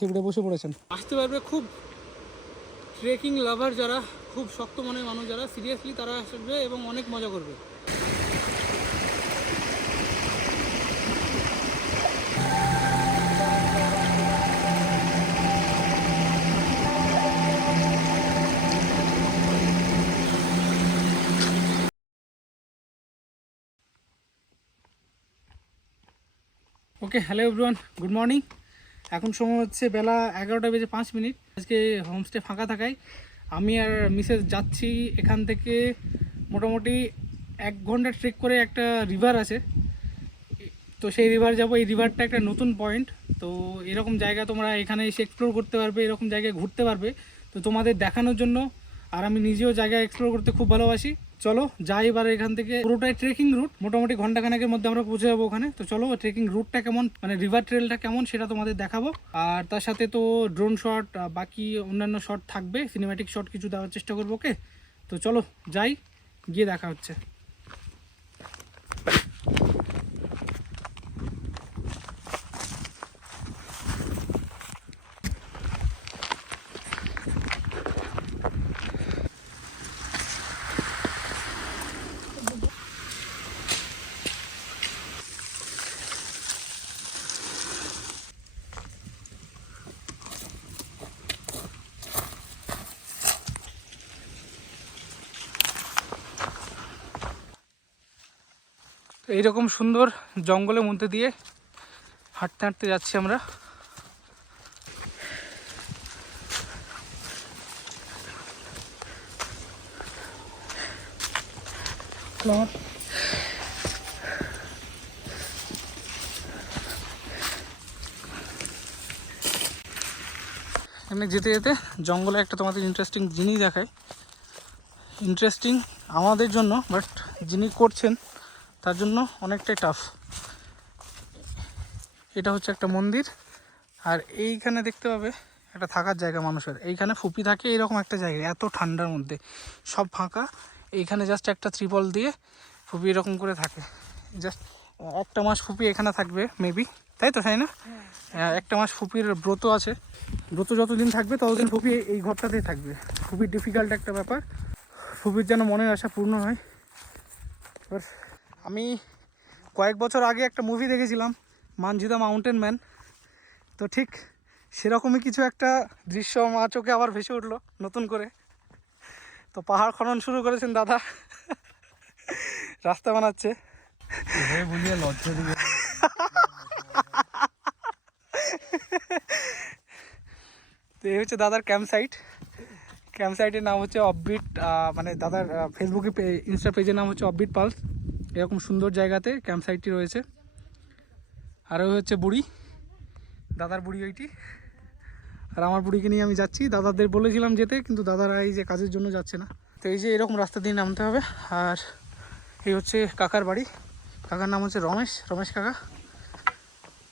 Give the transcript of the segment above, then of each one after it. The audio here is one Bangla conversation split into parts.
থেবড়ে বসে পড়েছেন। আসতে পারবে খুব ট্রেকিং লাভার যারা খুব শক্ত মনের মানুষ যারা সিরিয়াসলি তারা আসবে এবং অনেক মজা করবে। Okay hello everyone good morning এখন সময় হচ্ছে বেলা এগারোটা বেজে পাঁচ মিনিট। আজকে হোমস্টে ফাঁকা থাকায় আমি আর মিসেস যাচ্ছি এখান থেকে মোটামুটি এক ঘণ্টা ট্রেক করে একটা রিভার আছে। তো সেই রিভার যাব। এই রিভারটা একটা নতুন পয়েন্ট তো এরকম জায়গা তোমরা এখানে এসে এক্সপ্লোর করতে পারবে, এরকম জায়গায় ঘুরতে পারবে। তো তোমাদের দেখানোর জন্য আর আমি নিজেও জায়গা এক্সপ্লোর করতে খুব ভালোবাসি। চলো যাই এবার এখান থেকে। পুরোটাই ট্রেকিং রুট মোটামুটি ঘণ্টা খানেকের মধ্যে আমরা পৌঁছে যাব ওখানে। তো চলো ট্রেকিং রুটটা কেমন মানে রিভার ট্রেলটা কেমন সেটা তোমাদের দেখাবো। আর তার সাথে তো ড্রোন শট বাকি অন্যান্য শট থাকবে সিনেম্যাটিক শট কিছু দেওয়ার চেষ্টা করব ওকে তো চলো, যাই, গিয়ে দেখা হচ্ছে। এইরকম সুন্দর জঙ্গলের মধ্যে দিয়ে হাঁটতে হাঁটতে যাচ্ছি আমরা। এমনি যেতে যেতে জঙ্গলে একটা তোমাদের ইন্টারেস্টিং জিনিস দেখায়। ইন্টারেস্টিং আমাদের জন্য বাট যিনি করছেন তার জন্য অনেকটাই টাফ এটা হচ্ছে একটা মন্দির আর এইখানে দেখতে পাবে একটা থাকার জায়গা মানুষের। এইখানে ফুপি থাকে এরকম একটা জায়গা এত ঠান্ডার মধ্যে। সব ফাঁকা এইখানে জাস্ট একটা ত্রিপল দিয়ে ফুপি এরকম করে থাকে। জাস্ট একটা মাস ফুপি এখানে থাকবে মেবি তাই তো তাই না? হ্যাঁ, একটা মাস ফুপির ব্রত আছে। ব্রত যতদিন থাকবে ততদিন ফুপি এই- এই ঘরটাতেই থাকবে। খুবই ডিফিকাল্ট একটা ব্যাপার। ফুপির যেন মনের আশা পূর্ণ হয়। এবার আমি কয়েক বছর আগে একটা মুভি দেখেছিলাম মানজি দ্য মাউন্টেন ম্যান তো ঠিক সেরকমই কিছু একটা দৃশ্য আমার চোখে আবার ভেসে উঠল নতুন করে। তো পাহাড় খনন শুরু করেছেন দাদা। রাস্তা বানাচ্ছে। বুঝিয়ে লজ্জা দিবে তো এই হচ্ছে দাদার ক্যাম্প সাইট ক্যাম্প সাইটের নাম হচ্ছে অববিট মানে দাদার ফেসবুকে ইনস্টা পেজের নাম হচ্ছে অববিট পালস এরকম সুন্দর জায়গাতে ক্যাম্প সাইটটি রয়েছে। আর ওই হচ্ছে বুড়ি, দাদার বুড়ি ওইটি। আর আমার বুড়িকে নিয়ে আমি যাচ্ছি। দাদাদের বলেছিলাম যেতে, কিন্তু দাদারা এই যে কাজের জন্য যাচ্ছে না। তো এই যে এরকম রাস্তা দিয়ে নামতে হবে। আর এই হচ্ছে কাকার বাড়ি। কাকার নাম হচ্ছে রমেশ রমেশ কাকা।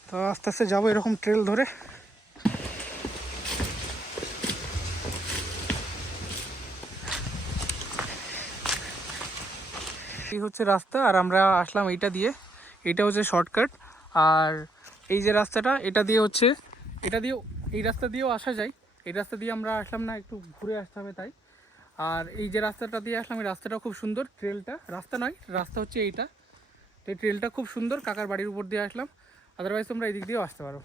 তো আস্তে আস্তে যাব এরকম ট্রেল ধরে। এই হচ্ছে রাস্তা, আর আমরা আসলাম এইটা দিয়ে। এটা হচ্ছে শর্টকাট। আর এই যে রাস্তাটা, এটা দিয়ে হচ্ছে, এটা দিয়ে এই রাস্তা দিয়েও আসা যায়। এই রাস্তা দিয়ে আমরা আসলাম না, একটু ঘুরে আসতে হবে তাই। আর এই যে রাস্তাটা দিয়ে আসলাম, এই রাস্তাটা খুব সুন্দর, ট্রেলটা। রাস্তা নয়, রাস্তা হচ্ছে এইটা। তো এই ট্রেলটা খুব সুন্দর, কাকার বাড়ির উপর দিয়ে আসলাম। আদারওয়াইজ তোমরা এই দিক দিয়েও আসতে পারো।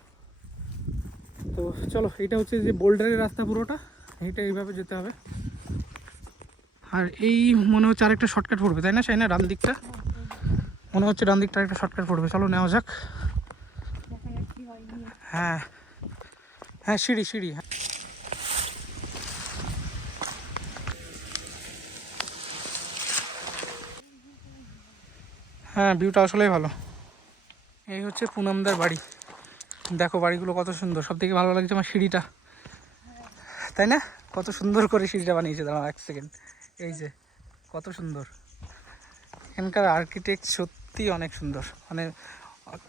তো চলো এটা হচ্ছে যে বোল্ডারের রাস্তা পুরোটা। এইটা এইভাবে যেতে হবে। আর এই মনে হচ্ছে আরেকটা শর্টকাট পড়বে, তাই না সেই না ডান দিকটা? মনে হচ্ছে ডান দিকটা একটা শর্টকাট পড়বে। চলো, নেওয়া যাক। হ্যাঁ। হ্যাঁ সিঁড়ি সিঁড়ি হ্যাঁ। হ্যাঁ ভিউটা আসলেই ভালো। এই হচ্ছে পুনমদার বাড়ি। দেখো বাড়িগুলো কত সুন্দর। সব থেকে ভালো লাগছে আমার সিঁড়িটা। তাই না? কত সুন্দর করে সিঁড়িটা বানিয়েছে। দাঁড়াও এক সেকেন্ড এই যে কত সুন্দর। এখানকার আর্কিটেক্ট সত্যি অনেক সুন্দর। মানে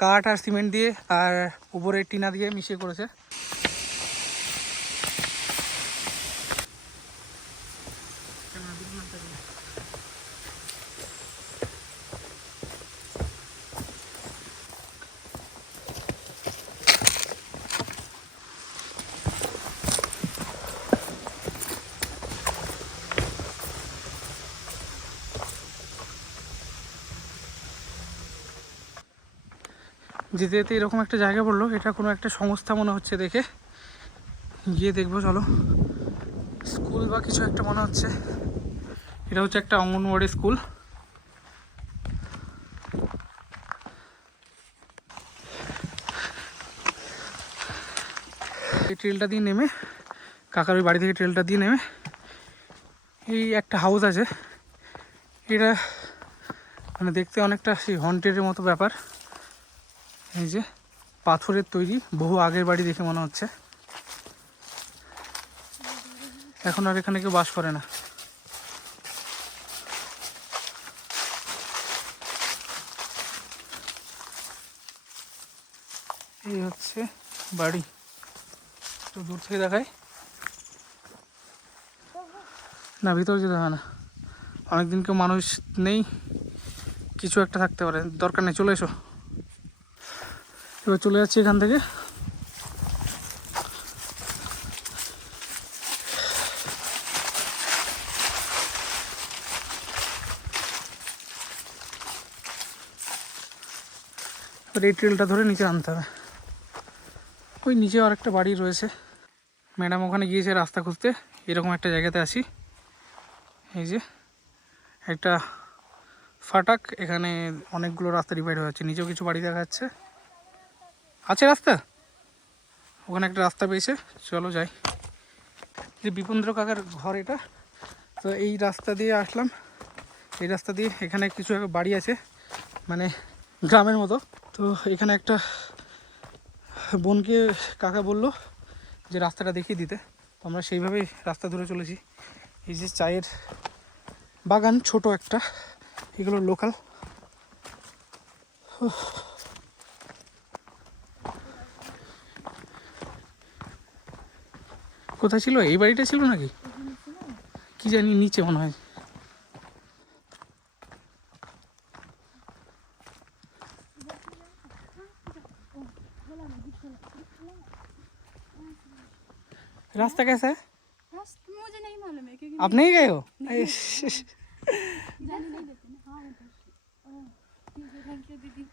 কাঠ আর সিমেন্ট দিয়ে আর উপরে টিনা দিয়ে মিশিয়ে করেছে। যেতে যেতে এরকম একটা জায়গা পড়ল এটা কোনো একটা সংস্থা মনে হচ্ছে দেখে। গিয়ে দেখব, চলো। স্কুল বা কিছু একটা মনে হচ্ছে। এটা হচ্ছে একটা অঙ্গনওয়াড়ি স্কুল। এই ট্রেলটা দিয়ে নেমে, কাকার ওই বাড়ি থেকে ট্রেলটা দিয়ে নেমে, এই একটা হাউস আছে। এটা মানে দেখতে অনেকটা সেই হন্টেডের মতো ব্যাপার। এই যে পাথরের তৈরি, বহু আগের বাড়ি দেখে মনে হচ্ছে। এখন আর এখানে কেউ বাস করে না। এই হচ্ছে বাড়ি। একটু দূর থেকে দেখাই। না, ভিতরে যেতে হয় না। অনেকদিন কেউ মানুষ নেই, কিছু একটা থাকতে পারে। দরকার নেই, চলে এসো। এবার চলে যাচ্ছি এখান থেকে। এবার এই ট্রেলটা ধরে নিচে আনতে হবে। ওই নিচে আর একটা বাড়ি রয়েছে। ম্যাডাম ওখানে গিয়েছে রাস্তা খুঁজতে। এরকম একটা জায়গাতে আসি এই যে একটা ফাটাক। এখানে অনেকগুলো রাস্তা ডিভাইড হয়ে যাচ্ছে। নিচেও কিছু বাড়ি দেখা যাচ্ছে। আছে রাস্তা? ওখানে একটা রাস্তা পেয়েছে। চলো যাই। যে বিপন্দ্র কাকার ঘর এটা। তো এই রাস্তা দিয়ে আসলাম। এই রাস্তা দিয়ে এখানে কিছু একটা বাড়ি আছে মানে গ্রামের মতো। তো এখানে একটা বোনকে কাকা বলল যে রাস্তাটা দেখিয়ে দিতে। তো আমরা সেইভাবেই রাস্তা ধরে চলেছি। এই যে চায়ের বাগান, ছোট একটা। এগুলো লোকাল কোথায় ছিল এই বাড়িটা ছিল নাকি কি জানি নিচে মনে হয় रास्ता कैसा है बस मुझे नहीं मालूम है क्योंकि आप नहीं गए हो इश, जाने नहीं देते ना हाँ उधर ओह, ठीक है थैंक यू दीदी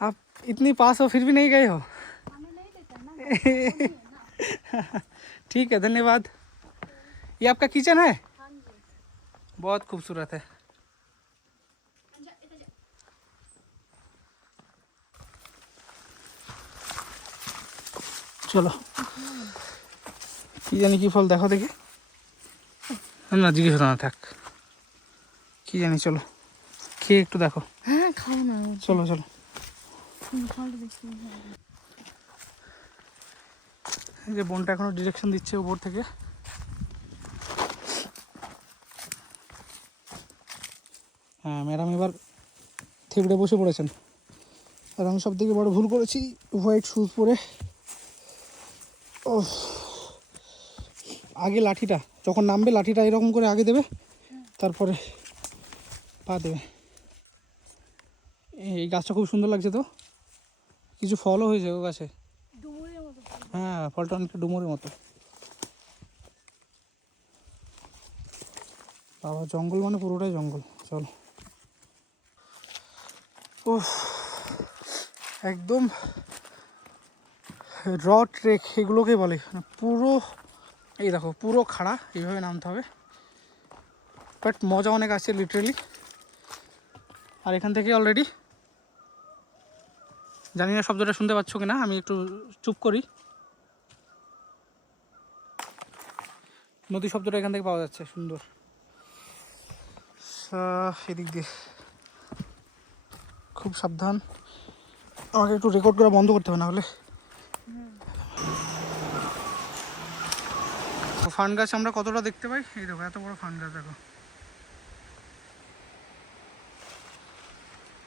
आप इतनी पास हो फिर भी नहीं गए हो हमें नहीं देता ना ठीक है धन्यवाद ये आपका किचन है हाँ जी बहुत खूबसूरत है जा इधर जा চলো কি জানি কি ফল দেখো দেখি না জিজ্ঞেস না থাক কি জানি চলো খেয়ে একটু দেখো हाँ खाओ ना চলো চলো फल देखते हैं এই যে বোনটা এখনও ডিরেকশন দিচ্ছে উপর থেকে। হ্যাঁ ম্যাডাম এবার থেবড়ে বসে পড়েছেন। আর আমি সব থেকে বড় ভুল করেছি, হোয়াইট শ্যুজ পরে। ও আগে লাঠিটা, যখন নামবে লাঠিটা এরকম করে আগে দেবে, তারপরে পা দেবে। এই গাছটা খুব সুন্দর লাগছে তো। কিছু ফলও হয়েছে ও গাছে। হ্যাঁ ফলটা অনেকটা ডুমুরের মতো। বাবা, জঙ্গল মানে পুরোটাই জঙ্গল। চলো। ও একদম র ট্রেক এগুলোকে বলে। মানে পুরো, এই দেখো, পুরো খাড়া, এইভাবে নামতে হবে। বাট মজা অনেক আছে লিটারেলি আর এখান থেকে অলরেডি জানি না শব্দটা শুনতে পাচ্ছ কি না আমি একটু চুপ করি। নদী শব্দটা এখান থেকে পাওয়া যাচ্ছে, সুন্দর। এদিক দিয়ে। খুব সাবধান। আমাকে একটু রেকর্ড করা বন্ধ করতে হবে না হলে। ফান গাছ আমরা কতটা দেখতে পাই? এই দেখো, এত বড় ফান গাছ, দেখো।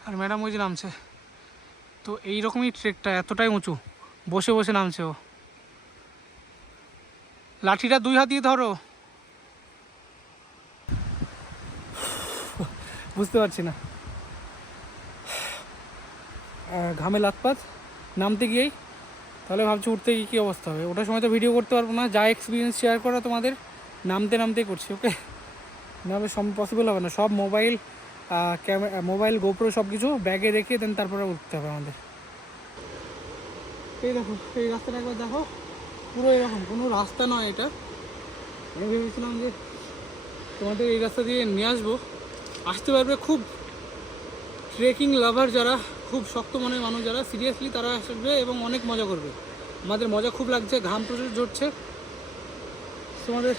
আর ম্যাডাম ওই যে নামছে। তো এইরকমই ট্রেকটা, এতটাই উঁচু। বসে বসে নামছে ও। লাঠিটা দুই হাত দিয়ে ধরো। বুঝতে পারছি না। ঘামে লাতপাত নামতে গিয়েই, তাহলে ভাবছি উঠতে গিয়ে কী অবস্থা হবে? ওটার সময় তো ভিডিও করতে পারব না, যা এক্সপিরিয়েন্স শেয়ার করা তোমাদের, নামতে নামতেই করছি ওকে নাহলে সব পসিবল হবে না। সব মোবাইল ক্যামেরা মোবাইল গোপ্রো সব কিছু ব্যাগে রেখে দেন তারপরে উঠতে হবে আমাদের। এই দেখো, এই রাস্তাটা একবার দেখো। পুরো এরকম, কোনো রাস্তা নয় এটা। আমি ভেবেছিলাম যে তোমাদের এই রাস্তা দিয়ে নিয়ে আসব। আসতে পারবে খুব ট্রেকিং লাভার যারা, খুব শক্ত মনের মানুষ যারা সিরিয়াসলি তারা আসবে এবং অনেক মজা করবে। আমাদের মজা খুব লাগছে, ঘাম প্রচুর ঝরছে। তোমাদের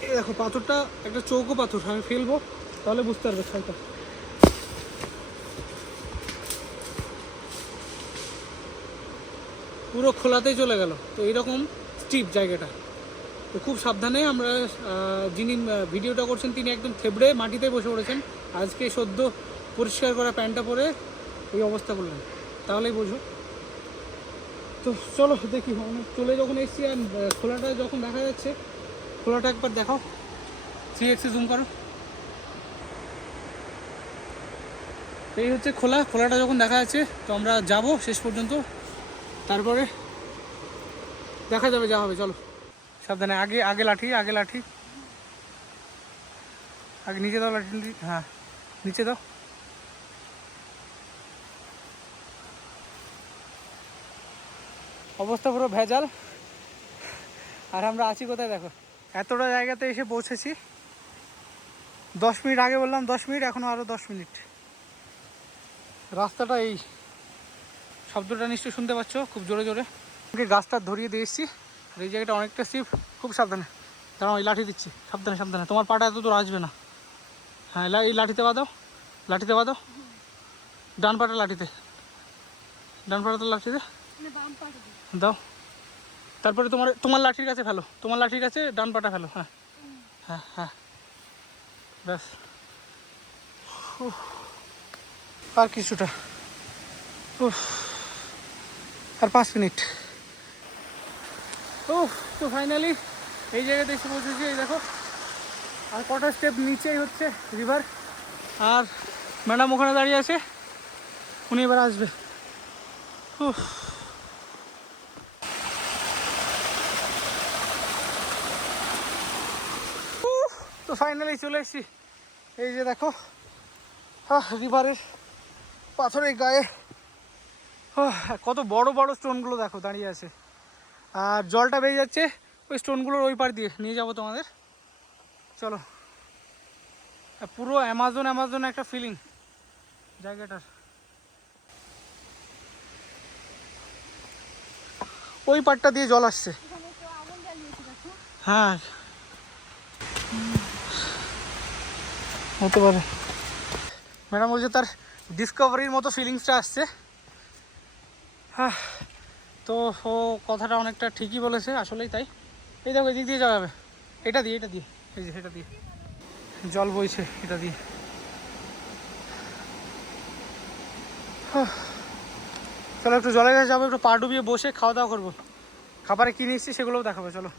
দেখো, পাথরটা, একটা চৌকো পাথর, আমি ফেলব, তাহলে বুঝতে পারবে ছয়টা। পুরো খোলাতেই চলে গেল। তো এইরকম স্টিপ জায়গাটা। তো খুব সাবধানে আমরা যিনি ভিডিওটা করছেন, তিনি একদম থেবড়ে মাটিতে বসে পড়েছেন। আজকে সদ্য পরিষ্কার করা প্যান্টটা পরে এই অবস্থা করলেন। তাহলেই বোঝো। তো চলো দেখি অনেক চলে যখন এসছি আর খোলাটা যখন দেখা যাচ্ছে, খোলাটা একবার দেখাও। থ্রি এক্সে জুম করো। এই হচ্ছে খোলা। খোলাটা যখন দেখা যাচ্ছে, তো আমরা যাব শেষ পর্যন্ত। তারপরে দেখা যাবে যা হবে, চলো। সাবধানে, আগে আগে লাঠি আগে লাঠি। আগে নিচে দাও লাঠি হ্যাঁ নিচে দাও। অবস্থা পুরো ভেজাল। আর আমরা আছি কোথায় দেখো? এতটা জায়গাতে এসে পৌঁছেছি। দশ মিনিট, আগে বললাম দশ মিনিট এখনও আরও দশ মিনিট। রাস্তাটা এই শব্দটা নিশ্চয়ই শুনতে পাচ্ছ, খুব জোরে জোরে। আমাকে গাছটা ধরিয়ে দিয়ে এসেছি, আর এই জায়গাটা অনেকটা সিপ খুব সাবধানে। দাঁড়াও, এই লাঠি দিচ্ছি, সাবধানে সাবধানে। তোমার পাটা এত দূর আসবে না। হ্যাঁ এই লাঠিতে বাঁধাও লাঠিতে বাঁধাও। ডান পাটা লাঠিতে। ডান লাঠিতে। পাটা দিই। দাও। তারপরে তোমার তোমার লাঠির কাছে ফেলো। তোমার লাঠির কাছে ডান পাটা ফেলো হ্যাঁ। হ্যাঁ হ্যাঁ। ব্যাস। আর কিছুটা। উফ। আর পাঁচ মিনিট। ও, তো ফাইনালি এই জায়গাতে এসে পৌঁছেছি, এই দেখো। আর কটা স্টেপ নিচেই হচ্ছে রিভার আর ম্যাডাম ওখানে দাঁড়িয়ে আছে, উনি এবার আসবে। উফ। তো ফাইনালি চলে এসেছি। এই যে দেখো হ্যাঁ রিভারের পাথরের গায়ে। কত বড় বড় স্টোনগুলো দেখো, দাঁড়িয়ে আছে। আর জলটা বেরিয়ে যাচ্ছে ওই স্টোনগুলোর ওই পার দিয়ে, নিয়ে যাব তোমাদের। চলো। পুরো অ্যামাজন অ্যামাজন একটা ফিলিং জায়গাটার। ওই পারটা দিয়ে জল আসছে। হ্যাঁ। হতে পারে। ম্যাডাম বলছে তার ডিসকভারির মতো ফিলিংসটা আসছে। হ্যাঁ তো ও কথাটা অনেকটা ঠিকই বলেছে, আসলেই তাই। এই দেখো, এদিক দিয়ে যাওয়া যাবে। এটা দিয়ে এটা দিয়ে। এই যে, এটা দিয়ে। জল বইছে, এটা দিয়ে। চলো একটু জলের কাছে যাব, একটু পা ডুবিয়ে বসে খাওয়া দাওয়া করব। খাবারে কী নিয়েছি সেগুলোও দেখাবো, চলো।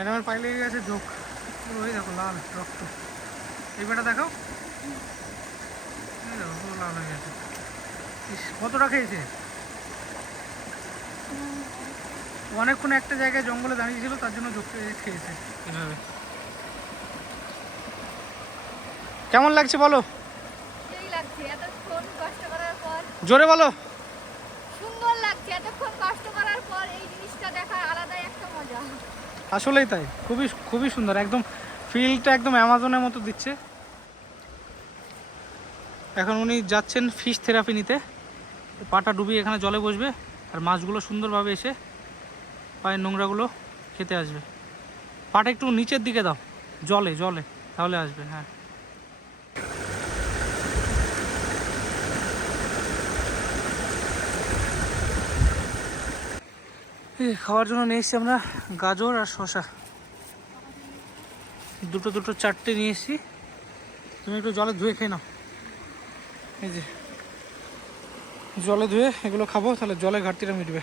ম্যাডামের পায়ে লেগে গেছে ঝোঁক। পুরো ওই দেখো লাল রক্ত। এই বেটা দেখাও। এই দেখো পুরো লাল হয়ে গেছে। ইস, কতটা খেয়েছে? অনেকক্ষণ একটা জায়গায় জঙ্গলে দাঁড়িয়েছিল তার জন্য ঝোঁক খেয়েছে। এভাবে। কেমন লাগছে বলো? সেই লাগছে এতক্ষণ কষ্ট করার পর। জোরে বলো। সুন্দর লাগছে এতক্ষণ কষ্ট করার পর এই জিনিসটা দেখা আলাদাই একটা মজা আসলেই তাই। খুবই খুবই সুন্দর। একদম ফিলটা একদম অ্যামাজনের মতো দিচ্ছে। এখন উনি যাচ্ছেন ফিশ থেরাপি নিতে। পাটা ডুবিয়ে এখানে জলে বসবে আর মাছগুলো সুন্দরভাবে এসে পায়ের নোংরাগুলো খেতে আসবে। পাটা একটু নিচের দিকে দাও। জলে জলে। তাহলে আসবে হ্যাঁ। খাওয়ার জন্য নিয়ে এসেছি আমরা গাজর আর শশা দুটো দুটো চারটে নিয়ে এসেছি। তুমি একটু জলে ধুয়ে খেয়ে নাও। এই যে, জলে ধুয়ে এগুলো খাব, তাহলে জলে ঘাটতিটা মিটবে।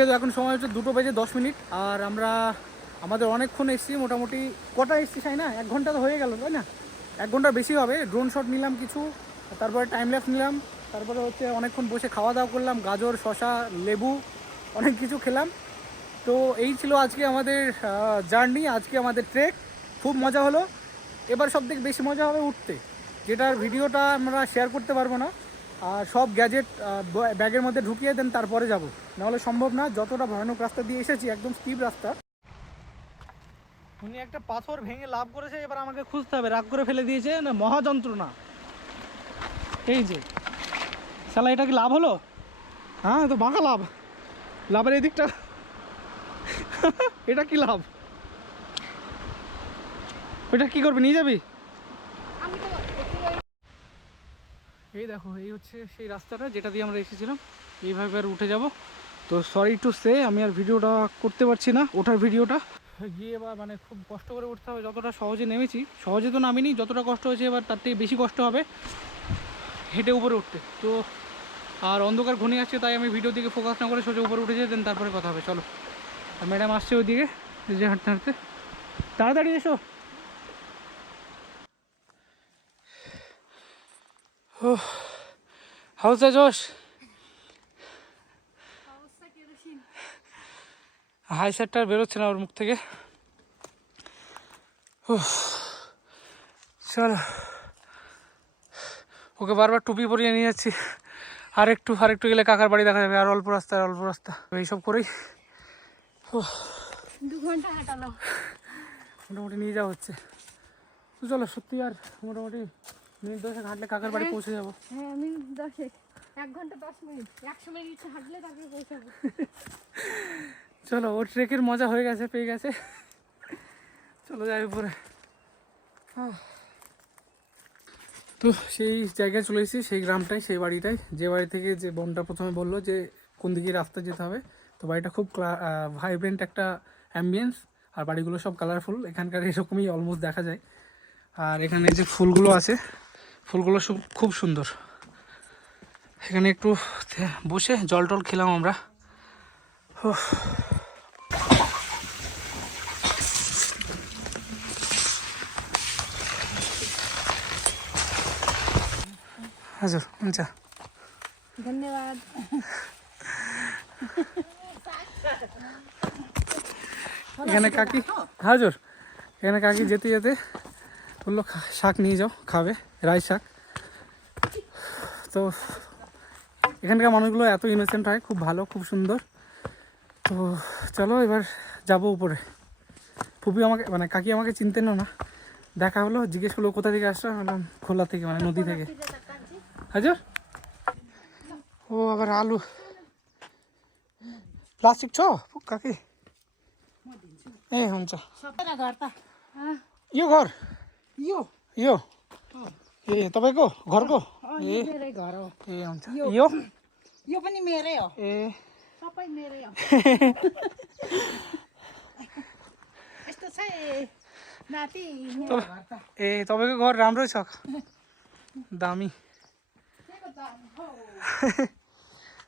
ওকে তো এখন সময় হচ্ছে দুটো বেজে দশ মিনিট, আর আমরা আমাদের অনেকক্ষণ এসেছি, মোটামুটি কটা এসেছি তাই না? এক ঘণ্টা তো হয়ে গেল, তাই না? এক ঘণ্টা বেশি হবে ড্রোন শট নিলাম কিছু, তারপরে টাইম ল্যাপস নিলাম, তারপরে হচ্ছে অনেকক্ষণ বসে খাওয়া দাওয়া করলাম, গাজর শশা লেবু, অনেক কিছু খেলাম। তো এই ছিল আজকে আমাদের জার্নি আজকে আমাদের ট্রেক খুব মজা হলো। এবার সব থেকে বেশি মজা হবে উঠতে, যেটার ভিডিওটা আমরা শেয়ার করতে পারব না। সব গ্যাজেট ব্যাগের মধ্যে ঢুকিয়ে দেন, তারপরে যাব। নাহলে সম্ভব না, যতটা ভয়ানক রাস্তা দিয়ে এসেছি, একদম স্টিপ রাস্তা। উনি একটা পাথর ভেঙে লাভ করেছে, এবার আমাকে খুঁজতে হবে। রাগ করে ফেলে দিয়েছে, না, মহাযন্ত্রণা। এই যে, শালা, এটা কি লাভ হলো? হ্যাঁ তো বাঁকা লাভ। লাভের এই দিকটা এটা কি লাভ? ওইটা কি করবি, নিয়ে যাবি আমি তো এই দেখো, এই হচ্ছে সেই রাস্তাটা যেটা দিয়ে আমরা এসেছিলাম। এইভাবে আর উঠে যাব। তো সরি টু সে আমি আর ভিডিওটা করতে পারছি না, ওঠার ভিডিওটা। গিয়ে এবার মানে খুব কষ্ট করে উঠতে হবে, যতটা সহজে নেমেছি। সহজে তো নামিনি, যতটা কষ্ট হয়েছে এবার তার থেকে বেশি কষ্ট হবে হেঁটে উপরে উঠতে। তো আর অন্ধকার ঘনি আসছে, তাই আমি ভিডিও দিকে ফোকাস না করে সোজা উপরে উঠেছি দেন তারপরে কথা হবে। চলো। ম্যাডাম আসছে ওইদিকে যে হাঁটতে হাঁটতে। তাড়াতাড়ি এসো। জোশ অবস্থা কেরোসিন হাই সেটটা আর বেরোচ্ছে না ওর মুখ থেকে। চলো। ওকে বারবার টুপি পরিয়ে নিয়ে যাচ্ছি। আর একটু আর একটু গেলে কাকার বাড়ি দেখা যাবে। আর অল্প রাস্তা আর অল্প রাস্তা। এইসব করেই। দু ঘণ্টা হাঁটালো মোটামুটি নিয়ে যাওয়া হচ্ছে। চলো সত্যি আর মোটামুটি মিনিট দশেক হাঁটলে কাকার বাড়ি পৌঁছে যাব। হ্যাঁ মিনিট দশেক এক ঘণ্টা দশ মিনিট। একশো মিনিট হাঁটলে তারপরে পৌঁছাবো চলো ও ট্রেকের মজা হয়ে গেছে পেয়ে গেছে। চলো যাই উপরে। তো সেই জায়গায় চলে এসেছি সেই গ্রামটাই সেই বাড়িটাই। যে বাড়ি থেকে যে বোনটা প্রথমে বলল যে কোন দিকে রাস্তা যেতে হবে। তো বাড়িটা খুব ভাইব্রেন্ট একটা অ্যাম্বিয়েন্স আর বাড়িগুলো সব কালারফুল এখানকার এরকমই অলমোস্ট দেখা যায়। আর এখানে যে ফুলগুলো আছে ফুলগুলো সব খুব সুন্দর এখানে একটু থে- বসে জল টল খেলাম আমরা উফ। हजुर हुन्छ ধন্যবাদ এখানে কাকি হাজুর এখানে কাকি যেতে যেতে বললো খা- শাক নিয়ে যাও খাবে রাই শাক তো এখানকার মানুষগুলো এত ইনোসেন্ট হয় খুব ভালো খুব সুন্দর তো চলো এবার যাব উপরে ফুপি আমাকে মানে কাকি আমাকে চিনতেনও না দেখা হলো জিজ্ঞেস করলো কোথা থেকে আসছো আমি বললাম খোলা থেকে মানে নদী থেকে হাজুর ও আবার আলু प्लास्टिक छ काकी ए हुन्छ सबैलाई घर त यो घर यो यो ए तपाईँको घरको ए मेरै घर हो ए हुन्छ यो यो पनि मेरै हो ए सबै मेरै हो यस्तो छ है नाति मेरो घर त ए तपाईँको घर राम्रै छ দামি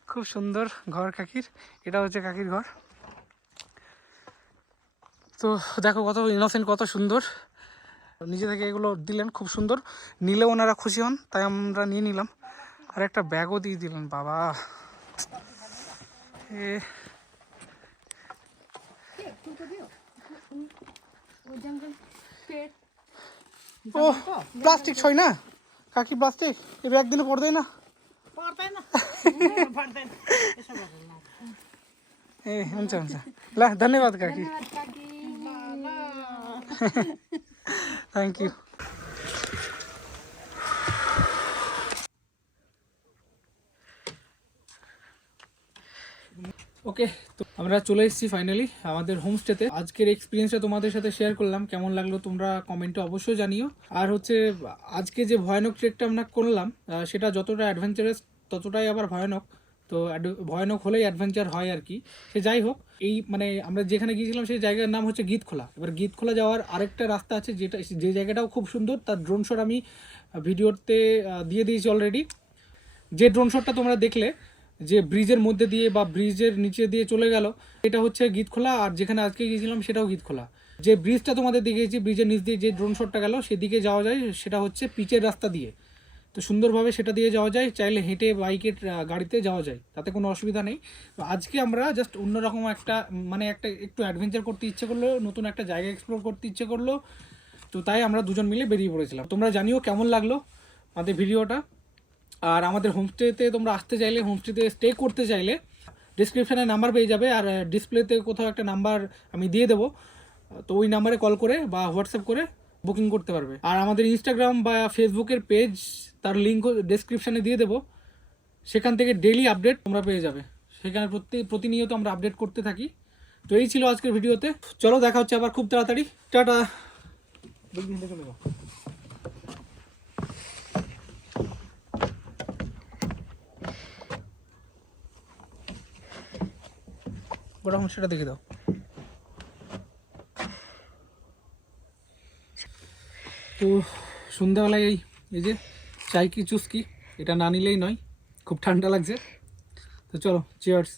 খুব সুন্দর ঘর কাকির এটা হচ্ছে কাকির ঘর তো দেখো কত ইনোসেন্ট কত সুন্দর নিজে থেকে এগুলো দিলেন খুব সুন্দর। নিলে ওনারা খুশি হন তাই আমরা নিয়ে নিলাম। আর একটা ব্যাগও দিয়ে দিলেন বাবা। এ ও প্লাস্টিক ছয় না? কাকি প্লাস্টিক? এ ব্যাগ দিলে পড়তেই না? ए हुन्छ हुन्छ ल धन्यवाद থ্যাংক ইউ ওকে তো আমরা চলে এসেছি ফাইনালি আমাদের হোমস্টেতে আজকের এক্সপিরিয়েন্সটা তোমাদের সাথে শেয়ার করলাম, কেমন লাগল তোমরা কমেন্টে অবশ্যই জানিও। আর হচ্ছে, আজকে যে ভয়ানক ট্রেকটা আমরা করলাম সেটা যতটা অ্যাডভেঞ্চারাস ততটাই আবার ভয়ানক। তো ভয়ানক হলেই অ্যাডভেঞ্চার হয় আর কি সে যাই হোক, এই মানে আমরা যেখানে গিয়েছিলাম সেই জায়গার নাম হচ্ছে গীতখোলা। এবার গীতখোলা যাওয়ার আরেকটা রাস্তা আছে যেটা, যে জায়গাটাও খুব সুন্দর, তার ড্রোন শট আমি ভিডিওতে দিয়ে দিয়েছি অলরেডি যে ড্রোন শটটা তোমরা দেখলে, যে ব্রিজের মধ্যে দিয়ে বা ব্রিজের নিচে দিয়ে চলে গেল, এটা হচ্ছে গীতখোলা, আর যেখানে আজকে গিয়েছিলাম সেটাও গীতখোলা। যে ব্রিজটা তোমাদের দেখিয়েছি ব্রিজের নিচ দিয়ে যে ড্রোন শটটা গেল, সেদিকে যাওয়া যায়, সেটা হচ্ছে পিচের রাস্তা দিয়ে। তো সুন্দরভাবে সেটা দিয়ে যাওয়া যায় চাইলে হেঁটে বাইকের আহ, গাড়িতে যাওয়া যায় তাতে কোনো অসুবিধা নেই। তো আজকে আমরা জাস্ট অন্যরকম একটা মানে একটা একটু অ্যাডভেঞ্চার করতে ইচ্ছে করল নতুন একটা জায়গা এক্সপ্লোর করতে ইচ্ছে করল। তো তাই আমরা দুজন মিলে বেরিয়ে পড়েছিলাম। তোমরা জানিও কেমন লাগল আমাদের ভিডিওটা। আর আমাদের হোমস্টেতে তোমরা আসতে চাইলে হোমস্টেতে স্টে করতে চাইলে ডিসক্রিপশানে নাম্বার পেয়ে যাবে। আর ডিসপ্লেতে কোথাও একটা নাম্বার আমি দিয়ে দেবো। তো ওই নাম্বারে কল করে বা হোয়াটসঅ্যাপ করে বুকিং করতে পারবে। আর আমাদের ইনস্টাগ্রাম বা ফেসবুকের পেজ তার লিঙ্ক ডেসক্রিপশানে দিয়ে দেবো। সেখান থেকে ডেলি আপডেট তোমরা পেয়ে যাবে। সেখানে প্রতি প্রতিনিয়ত আমরা আপডেট করতে থাকি। তো এই ছিল আজকের ভিডিওতে। চলো দেখা হচ্ছে আবার খুব তাড়াতাড়ি। টাটা! গোটা সেটা দেখে দাও। তো সন্ধ্যাবেলায় এই এই যে চাই কি চুস্কি এটা না নিলেই নয়, খুব ঠান্ডা লাগছে। তো চলো চিয়ার্স